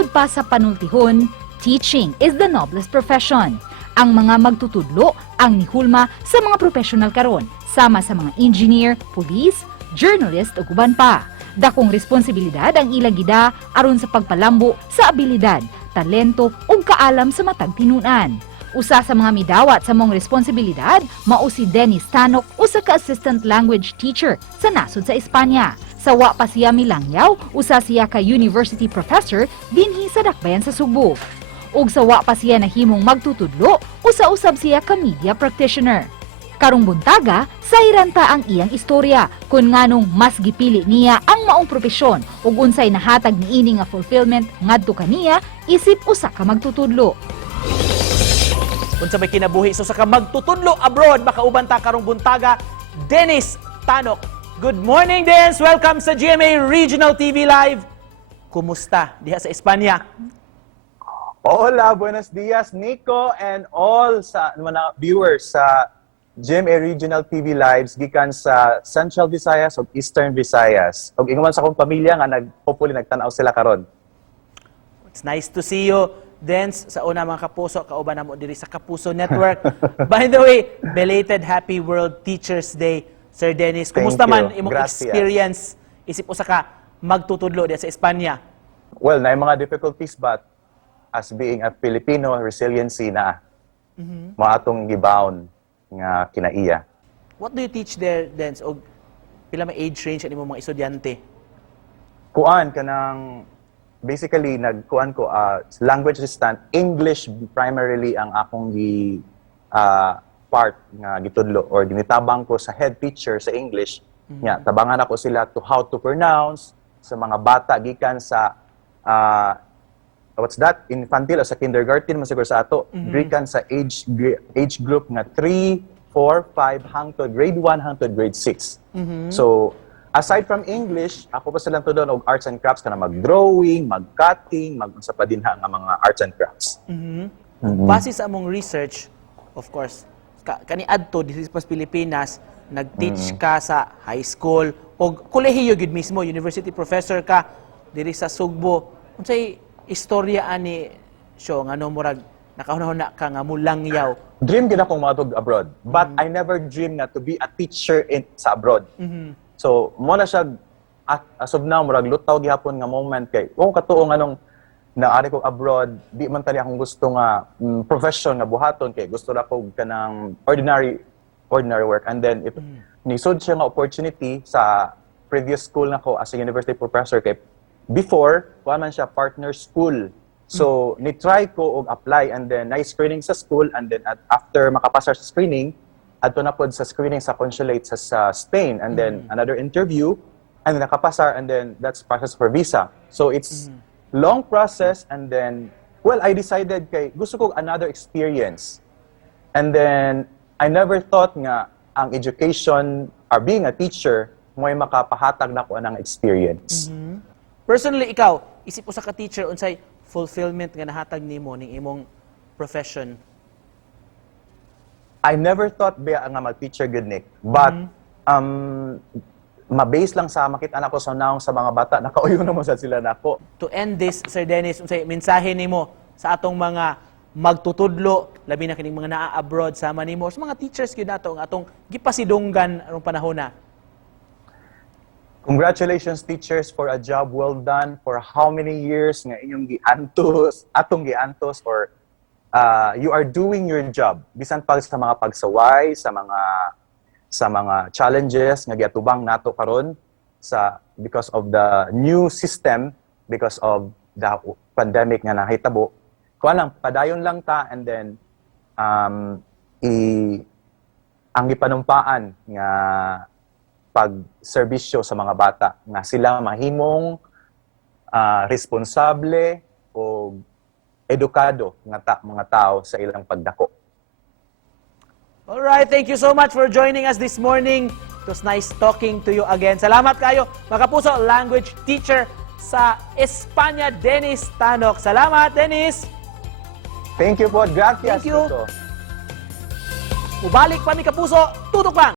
Hangtod pa sa panultihon, teaching is the noblest profession. Ang mga magtutudlo ang nihulma sa mga professional karon, sama sa mga engineer, police, journalist ug uban pa. Dakong responsibilidad ang ilang gida aron sa pagpalambo sa abilidad, talento ug kaalam sa matag tinunan. Usa sa mga midawat sa mong responsibilidad mao si Dennis Tanoc, usa ka assistant language teacher sa nasod sa Espanya. Sa wa pa siya milangyaw, usa siya ka university professor dinhi sa dakbayan sa Subo. Ug sa wa pa siya nahimong magtutudlo, usa-usab siya ka media practitioner. Karong buntaga, sayran ta ang iyang istorya kung nganong mas gipili niya ang maong propesyon ug unsay nahatag niini nga fulfillment ngadto kaniya isip usa ka magtutudlo. Unsa may kinabuhi so sa ka magtutudlo abroad, makauban ta karong buntaga, Dennis Tanoc. Good morning, Dennis! Welcome sa GMA Regional TV Live. Kumusta diha sa Espanya? Hola, buenos dias, Nico, and all sa mga viewers sa GMA Regional TV Lives gikan sa Central Visayas ug Eastern Visayas. Ug ingon sa akong pamilya nga hopefully nagtan-aw sila karon. It's nice to see you, Dens, sa una mga kapuso, kauban na mo diri sa Kapuso Network. By the way, belated Happy World Teachers Day, Sir Dennis. Kumusta man imong experience isip usa ka magtutudlo diha sa Espanya? Well, na mga difficulties but as being a Filipino, resiliency na atong gibaon nga kinaiya. What do you teach there, Dens? O pila may age range ani mo mga estudyante? Kuan kanang basically nagkuan ko language assistant, English primarily ang akong part nga gitudlo or ginitabang ko sa head teacher sa English. Nya tabangan ako sila to how to pronounce sa mga bata gikan sa what's that? Infantile o sa kindergarten mo siguro sa ato. Gikan sa age group nga 3, 4, 5 hangtod grade 1 hangtod grade 6. So aside from English, ako pa silang to doon og arts and crafts kana mag-drawing, mag-cutting, mag-unsa pa dinha nga mga arts and crafts. Base sa among research, of course, kani adto dito sa Pilipinas, nag-teach ka sa high school o kolehiyo gid mismo, university professor ka diri sa Sugbo. Unsay istorya ani siyo nga murag nakahuna ka nga mulangyaw? Dream gid akong matug abroad, but I never dream na to be a teacher sa abroad. So, mo na siya, as of now, murag lutaw gihapon nga moment kay, katuo nga nung naari ko abroad, di man tali akong gusto nga profession nga buhaton kay gusto ra ko kanang ordinary work. And then, if nisod siya nga opportunity sa previous school na ko as a university professor kay before, kuha man siya partner school. So, ni-try ko og apply and then na-screening sa school and then after makapasar sa screening, adto na pod sa screening sa consulate sa Spain and then another interview and then nakapasar and then that's process for visa. So it's long process and then well I decided kay gusto ko another experience. And then I never thought nga ang education or being a teacher mo'y makapahatag na ko anang experience. Personally ikaw, isip usa ka teacher unsay fulfillment nga nahatag nimo ning imong profession? I never thought nga mag-teacher good, Nick. But, mabase lang sa makita na ko sa naong sa mga bata, nakauyo naman sa sila na ako. To end this, Sir Dennis, unsay mensahe nimo sa atong mga magtutudlo, labi na kining mga naa-abroad sama nimo, sa mga teachers gyud nato nga atong gipasidunggan arong panahon na? Congratulations, teachers, for a job well done for how many years nga inyong giantos, atong giantos, or you are doing your job bisan pa sa mga pagsaway sa mga challenges nga giatubang nato karon because of the new system, because of the pandemic nga nahitabo. Kuan lang padayon lang ta and then ang gipanumpaan nga pagserbisyo sa mga bata nga sila mahimong responsable o edukado nga mga tao sa ilang pagdako. All right, thank you so much for joining us this morning. It was nice talking to you again. Salamat kayo, mga kapuso, language teacher sa Espanya, Dennis Tanoc. Salamat, Dennis! Thank you po. Gracias. Thank you. Ubalik pa mi kapuso, tutok lang!